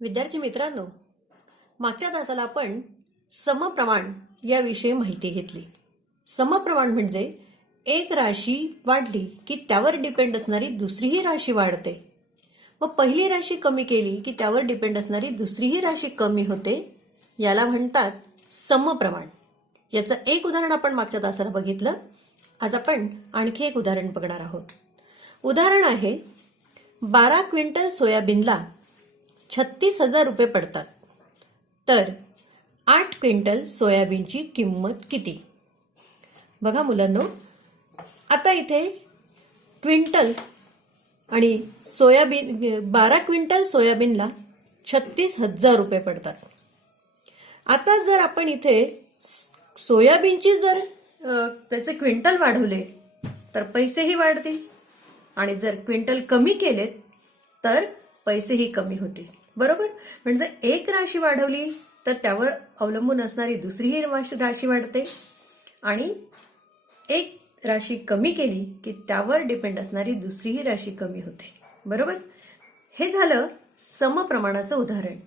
विद्यार्थी मित्रांनो, मागच्या तासाला आपण समप्रमाण याविषयी माहिती घेतली. समप्रमाण म्हणजे एक राशी वाढली की त्यावर डिपेंड असणारी दुसरीही राशी वाढते व पहिली राशी कमी केली की त्यावर डिपेंड असणारी दुसरीही राशी कमी होते. याला म्हणतात समप्रमाण. याचं एक उदाहरण आपण मागच्या तासाला बघितलं. आज आपण आणखी एक उदाहरण बघणार आहोत. उदाहरण आहे 12 क्विंटल सोयाबीनला 36,000 रुपये पडतात, तर 8 क्विंटल सोयाबीनची किंमत किती? बघा मुलांनो, आता इथे क्विंटल आणि सोयाबीन 12 क्विंटल सोयाबीनला 36,000 रुपये पडतात. आता जर आपण इथे सोयाबीनची जर त्याचे क्विंटल वाढवले तर पैसेही वाढतील आणि जर क्विंटल कमी केलेत तर पैसेही कमी होतील. बरोबर? म्हणजे एक राशी वाढवली तर त्यावर अवलंबून असणारी दुसरीही राशी वाढते आणि एक राशी कमी केली की त्यावर डिपेंड असणारी दुसरीही राशी कमी होते. बरोबर? हे झालं समप्रमाणाचं उदाहरण.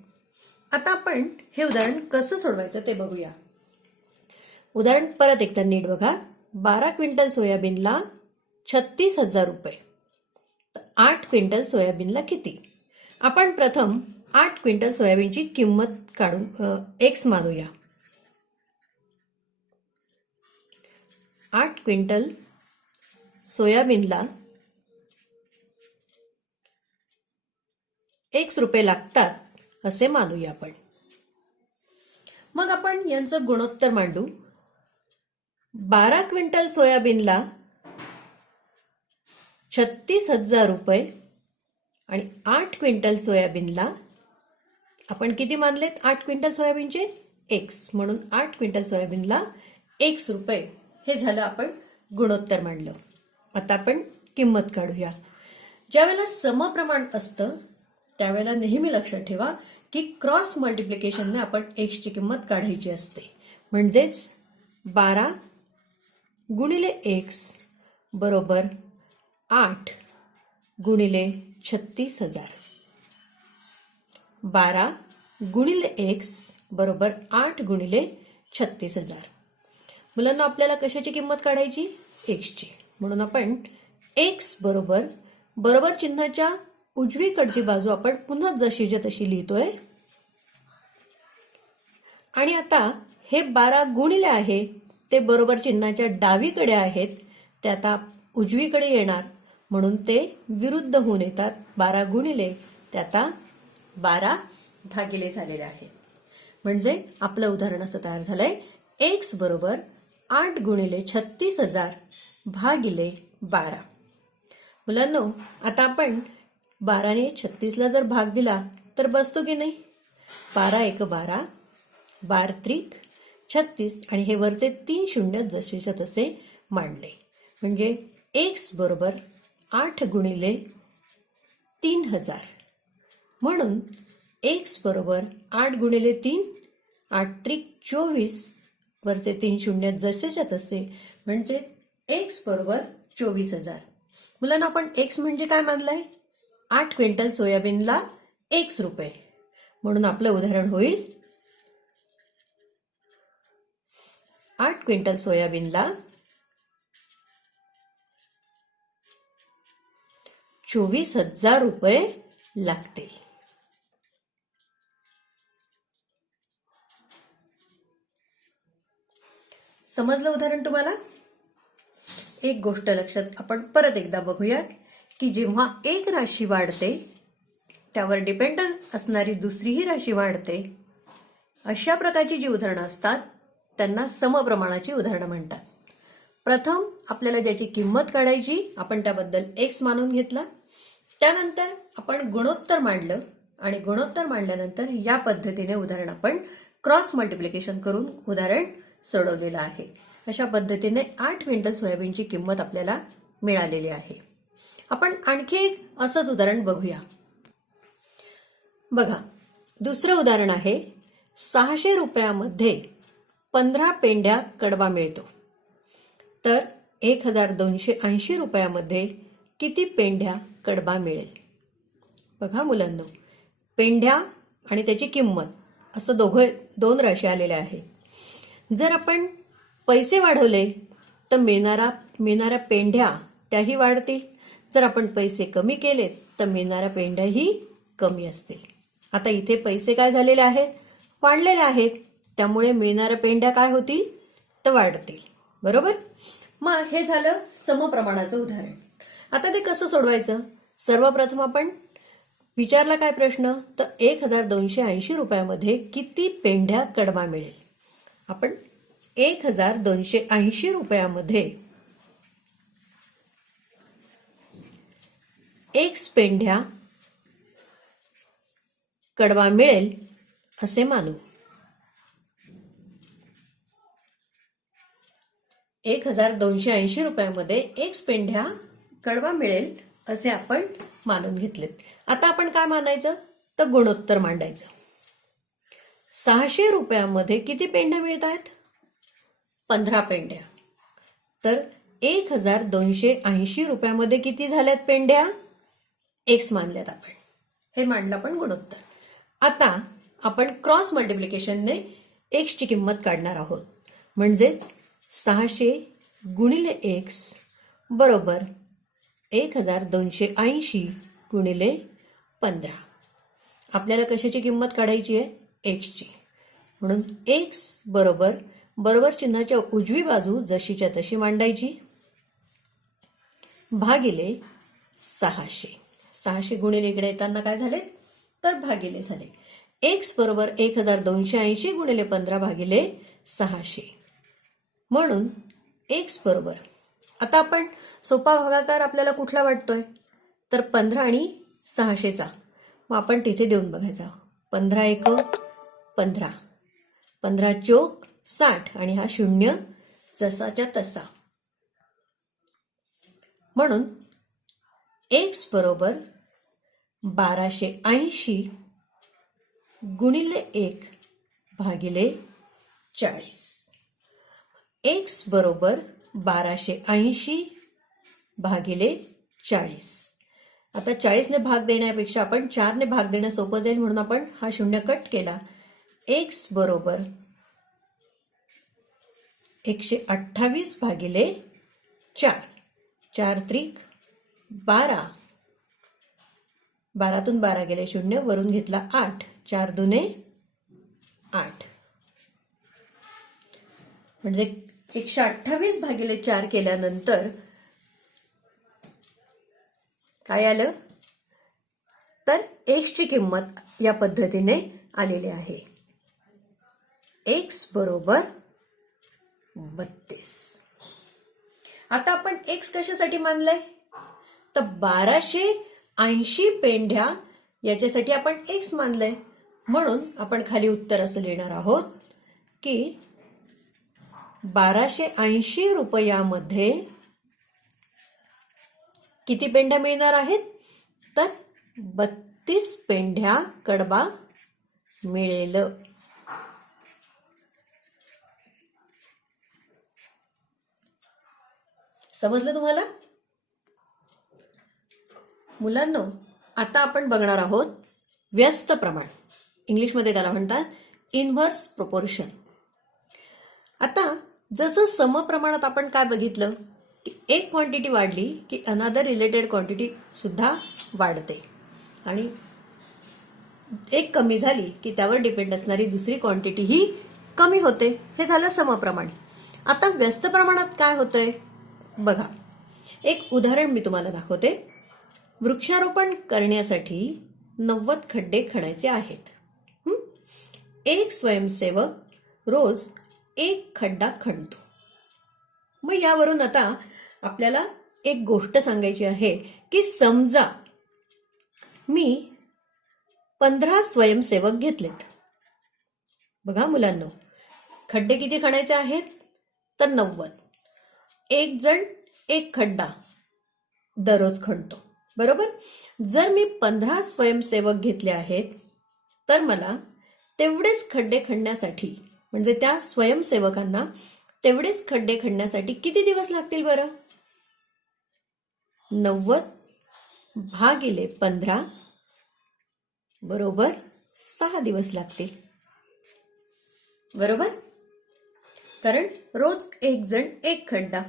आता आपण हे उदाहरण कसं सोडवायचं ते बघूया. उदाहरण परत एकदा नीट बघा. 12 क्विंटल सोयाबीनला 36,000 रुपये, 8 क्विंटल सोयाबीनला किती? आपण प्रथम 8 क्विंटल सोयाबीनची किंमत काढून एक्स मानूया. 8 क्विंटल सोयाबीनला x रुपये लागतात असे मानूया आपण. मग आपण यांचं गुणोत्तर मांडू. 12 क्विंटल सोयाबीनला 36,000 रुपये आणि 8 क्विंटल सोयाबीनला आपण किती मानलेत? 8 क्विंटल सोयाबीनचे x, म्हणून 8 क्विंटल सोयाबीनला x रुपये. हे झालं आपण गुणोत्तर मांडलं. आता आपण किंमत काढूया. ज्यावेळेला समप्रमाण असतं त्यावेळेला नेहमी लक्षात ठेवा की क्रॉस मल्टिप्लिकेशनने आपण x ची किंमत काढायची असते. म्हणजेच 12 गुणिले x बरोबर 8 गुणिले 36,000. 12 गुणिले x बरोबर 8 गुणिले 36,000. मुलांना आपल्याला कशाची किंमत काढायची? x ची. म्हणून आपण x बरोबर चिन्हाच्या उजवीकडची बाजू आपण पुन्हा जशीच्या तशी लिहितोय. आणि आता हे 12 गुणिले आहे ते बरोबर चिन्हाच्या डावीकडे आहेत, ते आता उजवीकडे येणार, म्हणून ते विरुद्ध होऊन येतात. 12 गुणिले ते आता 12 भागिले झालेले आहे. म्हणजे आपलं उदाहरण असं तयार झालंय. x बरोबर 8 गुणिले 36,000 भागिले 12. मुलांनो, आता आपण 12 ने 36ला जर भाग दिला तर बसतो की नाही? 12 एक 12, 12 त्रिक 36 आणि हे वरचे 3 शून्य जसेच्या तसे मांडले. म्हणजे x बरोबर 8 गुणिले 3,000. म्हणून x बरोबर 8 गुणिले 3, 8 त्रिक 24, वरचे 3 शून्य जसेच्या तसे, म्हणजेच x बरोबर 24,000. मुलांना आपण x म्हणजे काय मानलंय? 8 क्विंटल सोयाबीनला x रुपये. म्हणून आपलं उदाहरण होईल 8 क्विंटल सोयाबीनला 24,000 रुपये लागतील. समजलं उदाहरण तुम्हाला? एक गोष्ट लक्षात आपण परत एकदा बघूयात की जेव्हा एक राशी वाढते त्यावर डिपेंडंट असणारी दुसरीही राशी वाढते, अशा प्रकारची जी उदाहरणं असतात त्यांना समप्रमाणाची उदाहरणं म्हणतात. प्रथम आपल्याला ज्याची किंमत काढायची आपण त्याबद्दल x मानून घेतला. त्यानंतर आपण गुणोत्तर मांडलं आणि गुणोत्तर मांडल्यानंतर या पद्धतीने उदाहरण आपण क्रॉस मल्टिप्लिकेशन करून उदाहरण सोडवलेलं आहे. अशा पद्धतीने 8 क्विंटल सोयाबीनची किंमत आपल्याला मिळालेली आहे. आपण आणखी एक असंच उदाहरण बघूया. बघा, दुसरं उदाहरण आहे 600 रुपयामध्ये 15 पेंड्या कडबा मिळतो, तर 1,280 रुपयामध्ये किती पेंड्या कडबा मिळेल? बघा मुलांनो, पेंढ्या आणि त्याची किंमत असं दोन राशी आलेल्या आहेत. जर आपण पैसे वाढवले तर मिळणाऱ्या पेंढ्या त्याही वाढतील. जर आपण पैसे कमी केले तर मिळणाऱ्या पेंढ्याही कमी असतील. आता इथे पैसे काय झालेले आहेत? वाढलेले आहेत. त्यामुळे मिळणाऱ्या पेंढ्या काय होतील? तर वाढतील. बरोबर? मग हे झालं समप्रमाणाचं उदाहरण. आता ते कसं सोडवायचं? सर्वप्रथम आपण विचारला काय प्रश्न? तर 1280 रुपयामध्ये किती पेंढ्या कडबा मिळेल? आपण 1280 रुपयामध्ये X पेंढ्या कडबा मिळेल असे मानू. 1280 रुपयामध्ये X पेंढ्या कडबा मिळेल असे आपण मानून घेतलेत. आता आपण काय मानायचं? तर गुणोत्तर मांडायचं. 600 रुपयामध्ये किती पेंढ्या मिळत आहेत? 15 पेंढ्या. तर 1280 रुपयामध्ये किती झाल्यात पेंढ्या? X मानल्यात आपण. हे मांडलं आपण गुणोत्तर. आता आपण क्रॉस मल्टिप्लिकेशनने X ची किंमत काढणार आहोत. म्हणजेच 600 गुणिले X बरोबर 1280 गुणिले 15. आपल्याला कशाची किंमत काढायची आहे? X ची. म्हणून X बरोबर चिन्हाच्या उजवी बाजू जशीच्या तशी मांडायची भागिले 600. 600 गुणिले इकडे येताना काय झाले? तर भागिले झाले. X बरोबर 1280 गुणिले 15 भागिले 600. म्हणून X बरोबर, आता आपण सोपा भागाकार आपल्याला कुठला वाटतोय? तर 15 आणि 600चा. मग आपण तिथे देऊन बघायचा. 15 एक 15, 15 चोक 60 आणि हा शून्य जसाच्या तसा. म्हणून X बरोबर 1280 गुणिले 1 भागिले 40. X बरोबर 1280 भागिले 40. आता 40ने भाग देण्यापेक्षा आपण 4ने भाग देणं सोपं जाईल म्हणून आपण हा शून्य कट केला. X बरोबर 128 भागिले 4. 4 त्रिक 12. 12तून 12 गेले शून्य, वरून घेतला 8. 4 दुने 8. म्हणजे 128 भागिले 4 केल्यानंतर काय आलं? तर X ची किंमत या पद्धतीने आलेली आहे. X बरोबर 32. आता आपण X कशासाठी मानलंय? तर 1280 पेंढ्या याच्यासाठी आपण X मानलंय. म्हणून आपण खाली उत्तर असं लिहिणार आहोत की 1280 रुपयामध्ये किती पेंढ्या मिळणार आहेत? तर 32 पेंढ्या कडबा मिळेल. समजलं तुम्हाला? मुलांनो, आता आपण बघणार आहोत व्यस्त प्रमाण. इंग्लिशमध्ये त्याला म्हणतात इनव्हर्स प्रोपोर्शन. आता जसं समप्रमाणात आपण काय बघितलं की एक क्वांटिटी वाढली की अनदर रिलेटेड क्वांटिटी सुद्धा वाढते आणि एक कमी झाली की त्यावर डिपेंड असणारी दुसरी क्वांटिटी ही कमी होते. हे झालं समप्रमाण. आता व्यस्त प्रमाणात काय होतंय बघा. एक उदाहरण मी तुम्हाला दाखवते. वृक्षारोपण करण्यासाठी 90 खड्डे खणायचे आहेत. एक स्वयंसेवक रोज एक खड्डा खणतो. मग यावरून आता आपल्याला एक गोष्ट सांगायची आहे की समजा मी 15 स्वयंसेवक घेतलेत. बघा मुलांनो, खड्डे किती खणायचे आहेत? तर 90. एक जण एक खड्डा दररोज खणतो. बरोबर? जर मी 15 स्वयंसेवक घेतले आहेत तर मला तेवढेच खड्डे खणण्यासाठी, म्हणजे त्या स्वयंसेवकांना तेवढेच खड्डे खणण्यासाठी किती दिवस लागतील बरं? 90 भागिले 15 बरोबर 6 दिवस लागतील. बरोबर? कारण रोज एक जण एक खड्डा.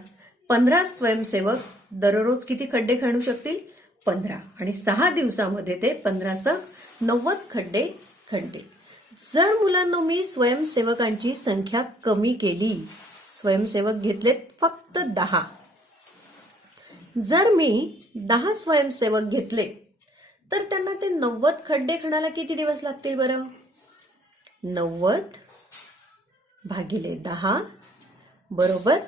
15 स्वयंसेवक दररोज किती खड्डे खणू शकतील? 15. आणि 6 दिवसामध्ये ते 1590 खड्डे खणतील. जर मुलांनो मी स्वयंसेवकांची संख्या कमी केली, स्वयंसेवक घेतलेत फक्त 10. जर मी 10 स्वयंसेवक घेतले तर त्यांना ते 90 खड्डे खणायला किती दिवस लागतील बरं? 90 भागिले 10 बरोबर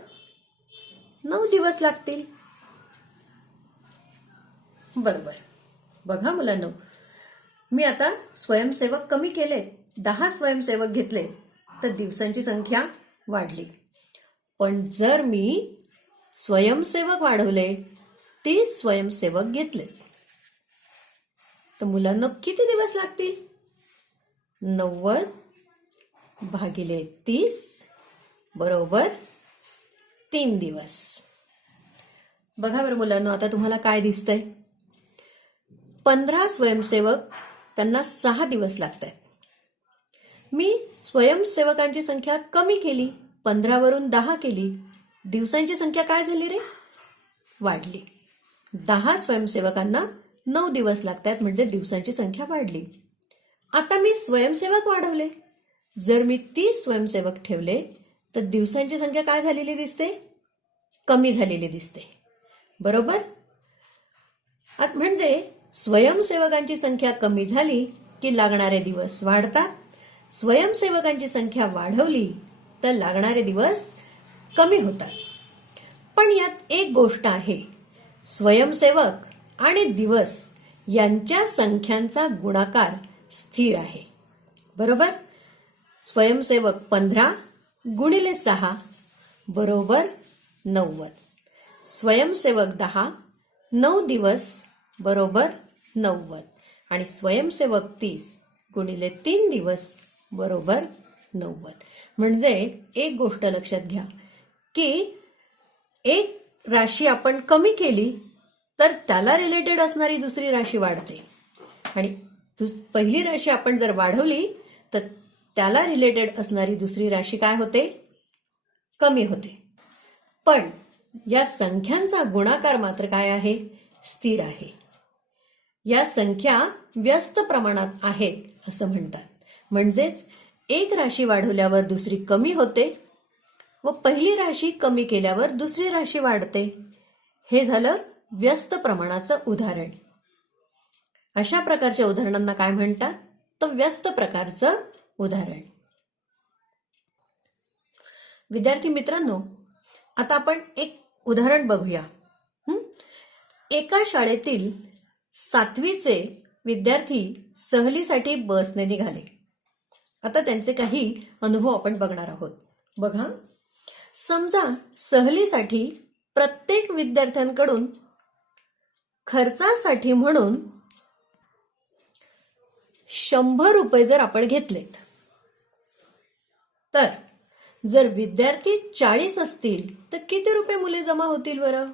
9 दिवस लागतील. बरोबर. बघा मुलांनो, मी आता स्वयंसेवक कमी केलेत, 10 स्वयंसेवक घेतले तर दिवसांची संख्या वाढली. पण जर मी स्वयंसेवक वाढवले, 30 स्वयंसेवक घेतले तर मुलांना किती दिवस लागतील? 90 भागिले 30 बरोबर 3 दिवस. बघा बरं मुलांनो, आता तुम्हाला काय दिसतंय? 15 स्वयंसेवक त्यांना 6 दिवस लागतात. मी स्वयंसेवकांची संख्या कमी केली, 15 वरून 10 केली, दिवसांची संख्या काय झाली रे? वाढली. 10 स्वयंसेवकांना 9 दिवस लागतात, म्हणजे दिवसांची संख्या वाढली. आता मी स्वयंसेवक वाढवले, जर मी 30 स्वयंसेवक ठेवले तर दिवसांची संख्या काय झालेली दिसते? कमी झालेली दिसते. बरोबर? म्हणजे स्वयंसेवकांची संख्या कमी झाली की लागणारे दिवस वाढतात, स्वयंसेवकांची संख्या वाढवली तर लागणारे दिवस कमी होतात. पण यात एक गोष्ट आहे, स्वयंसेवक आणि दिवस यांच्या संख्यांचा गुणाकार स्थिर आहे. बरोबर? स्वयंसेवक 15 गुणिले 6 बरोबर 90. स्वयंसेवक 10 9 दिवस बरोबर 90. आणि स्वयंसेवक 30 गुणिले 3 दिवस बरोबर 90. म्हणजे एक गोष्ट लक्षात घ्या की एक राशी आपण कमी केली तर त्याला रिलेटेड असणारी दुसरी राशी वाढते, आणि पहिली राशी आपण जर वाढवली तर त्याला रिलेटेड असणारी दुसरी राशी काय होते? कमी होते. पण या संख्यांचा गुणाकार मात्र काय आहे? स्थिर आहे. या संख्या व्यस्त प्रमाणात आहेत असं म्हणतात. म्हणजेच एक राशी वाढवल्यावर दुसरी कमी होते व पहिली राशी कमी केल्यावर दुसरी राशी वाढते. हे झालं व्यस्त प्रमाणाचं उदाहरण. अशा प्रकारच्या उदाहरणांना काय म्हणतात? तर व्यस्त प्रकारचं उदाहरण. विद्यार्थी मित्रांनो, आता आपण एक उदाहरण बघूया. एका शाळेतील 7वीचे विद्यार्थी सहलीसाठी बसने निघाले. आता त्यांचे काही अनुभव आपण बघणार आहोत. बघा, समजा सहलीसाठी प्रत्येक विद्यार्थ्यांकडून खर्चासाठी म्हणून 100 रुपये जर आपण घेतलेत, तर जर विद्यार्थी 40 असतील तर किती रुपये मुले जमा होतील बरं?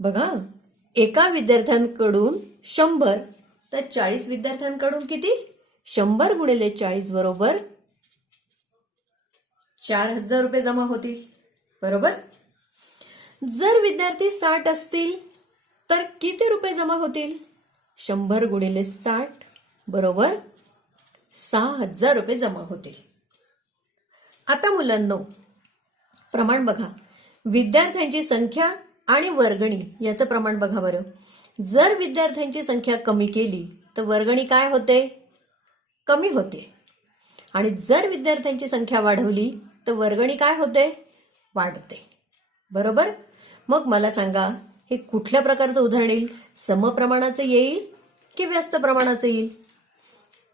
बघा, एका विद्यार्थ्यांकडून 100 तर 40 विद्यार्थ्यांकडून किती? 100 गुणिले 40 बरोबर 4000 रुपये जमा होतील. बरोबर? जर विद्यार्थी 60 असतील तर किती रुपये जमा होतील? 100 गुणिले 60 बरोबर 6000 रुपये जमा होतील. आता मुलांनो, प्रमाण बघा. विद्यार्थ्यांची संख्या आणि वर्गणी याचं प्रमाण बघा बरं. जर विद्यार्थ्यांची संख्या कमी केली तर वर्गणी काय होते? कमी होते. आणि जर विद्यार्थ्यांची संख्या वाढवली तर वर्गणी काय होते? वाढते. बरोबर? मग मला सांगा, हे कुठल्या प्रकारचं उदाहरण येईल? समप्रमाणाचं येईल की व्यस्त प्रमाणाचं येईल?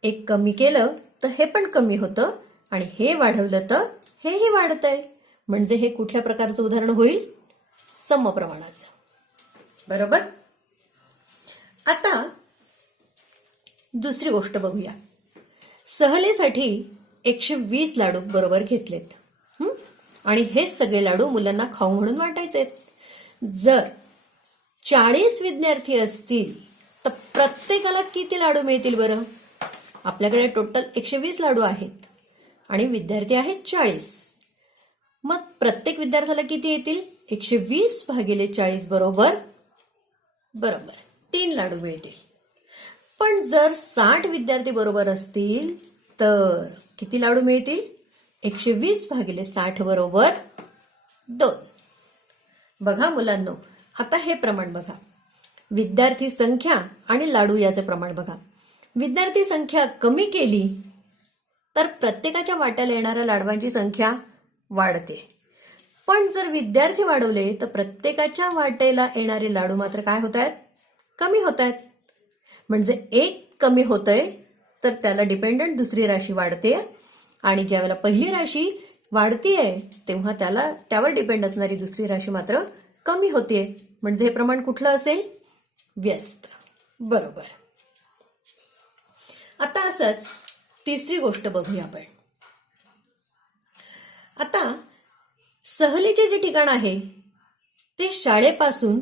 एक कमी केलं तर हे पण कमी होतं, आणि हे वाढवलं तर हेही वाढतंय. म्हणजे हे कुठल्या प्रकारचं उदाहरण होईल? समप्रमाणाचं. बरोबर? आता दुसरी गोष्ट बघूया. सहलीसाठी 120 लाडू बरोबर घेतलेत, आणि हे सगळे लाडू मुलांना खाऊ म्हणून वाटायचे. जर 40 विद्यार्थी असतील तर प्रत्येकाला किती लाडू मिळतील बरं? आपल्याकडे टोटल 120 लाडू आहेत आणि विद्यार्थी आहेत 40. मग प्रत्येक विद्यार्थ्याला किती येतील? 120 भागिले 40 बरोबर 3 लाडू मिळतील. पण जर 60 विद्यार्थी बरोबर असतील तर किती लाडू मिळतील? 120 भागिले 60 बरोबर 2. बघा मुलांनो, आता हे प्रमाण बघा. विद्यार्थी संख्या आणि लाडू याचे प्रमाण बघा. विद्यार्थी संख्या कमी केली तर प्रत्येकाच्या वाट्याला येणाऱ्या लाडवांची संख्या वाढते. पण जर विद्यार्थी वाढवले तर प्रत्येकाच्या वाटेला येणारे लाडू मात्र काय होत आहेत? कमी होत आहेत. म्हणजे एक कमी होतंय तर त्याला डिपेंडंट दुसरी राशी वाढते आणि ज्यावेळेला पहिली राशी वाढतीये तेव्हा त्यावर डिपेंड असणारी दुसरी राशी मात्र कमी होते. म्हणजे हे प्रमाण कुठलं असेल? व्यस्त. बरोबर. आता असंच तिसरी गोष्ट बघूया आपण. आता सहलीचे जे ठिकाण आहे ते शाळेपासून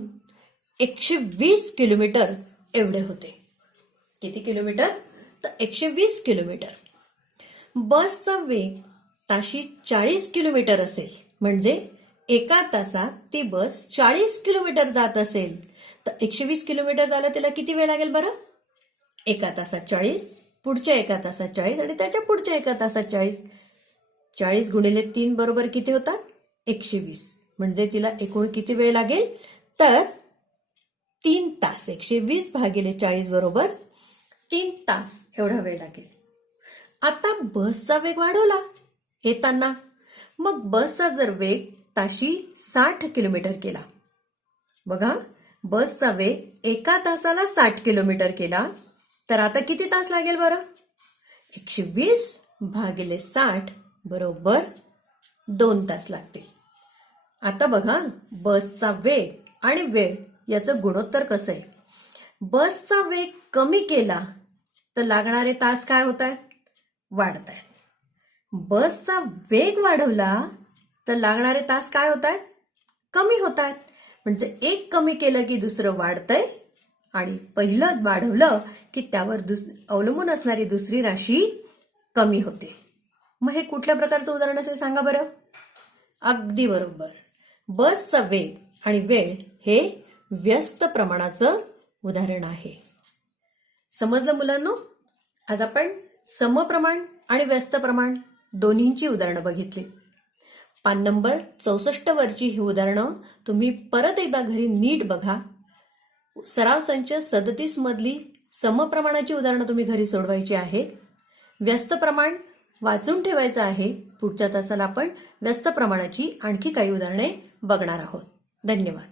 120 किलोमीटर एवढे होते. किती किलोमीटर? तर 120 किलोमीटर. बसचा वेग ताशी 40 किलोमीटर असेल. म्हणजे एका तासात ती बस 40 किलोमीटर जात असेल तर 120 किलोमीटर जायला तिला किती वेळ लागेल बरं? एका तासात 40, पुढच्या एका तासात 40 आणि त्याच्या पुढच्या एका तासात 40. 40 गुणिले 3 बरोबर किती होतात? 120. म्हणजे तिला एकूण किती वेळ लागेल? तर 3 तास. 120 भागिले 40 बरोबर 3 तास एवढा वेळ लागेल. आता बसचा वेग वाढवला येताना. मग बसचा जर वेग ताशी 60 किलोमीटर केला. बघा, बसचा वेग एका तासाला 60 किलोमीटर केला तर आता किती तास लागेल बरं? 120 भागिले 60 बरोबर 2 तास लागतील. आता बघा, बसचा वेग आणि वेळ याचं गुणोत्तर कसं आहे? बसचा वेग कमी केला तर लागणारे तास काय होत आहेत? वाढत आहेत. बसचा वेग वाढवला तर लागणारे तास काय होत आहेत? कमी होत आहेत. म्हणजे एक कमी केलं की दुसरं वाढतंय आणि पहिलं वाढवलं की त्यावर अवलंबून असणारी दुसरी राशी कमी होते. मग हे कुठल्या प्रकारचं उदाहरण असेल सांगा बरं? अगदी बरोबर. बसचा वेग आणि वेळ हे व्यस्त प्रमाणाचं उदाहरण आहे. समजलं मुलांनो? आज आपण समप्रमाण आणि व्यस्त प्रमाण दोन्हींची उदाहरणं बघितली. पान नंबर 64 वरची ही उदाहरणं तुम्ही परत एकदा घरी नीट बघा. सराव संच 37 मधली समप्रमाणाची उदाहरणं तुम्ही घरी सोडवायची आहेत. व्यस्त प्रमाण वाचून ठेवायचं आहे. पुढच्या तासाला आपण व्यस्त प्रमाणाची आणखी काही उदाहरणे बघणार आहोत. धन्यवाद.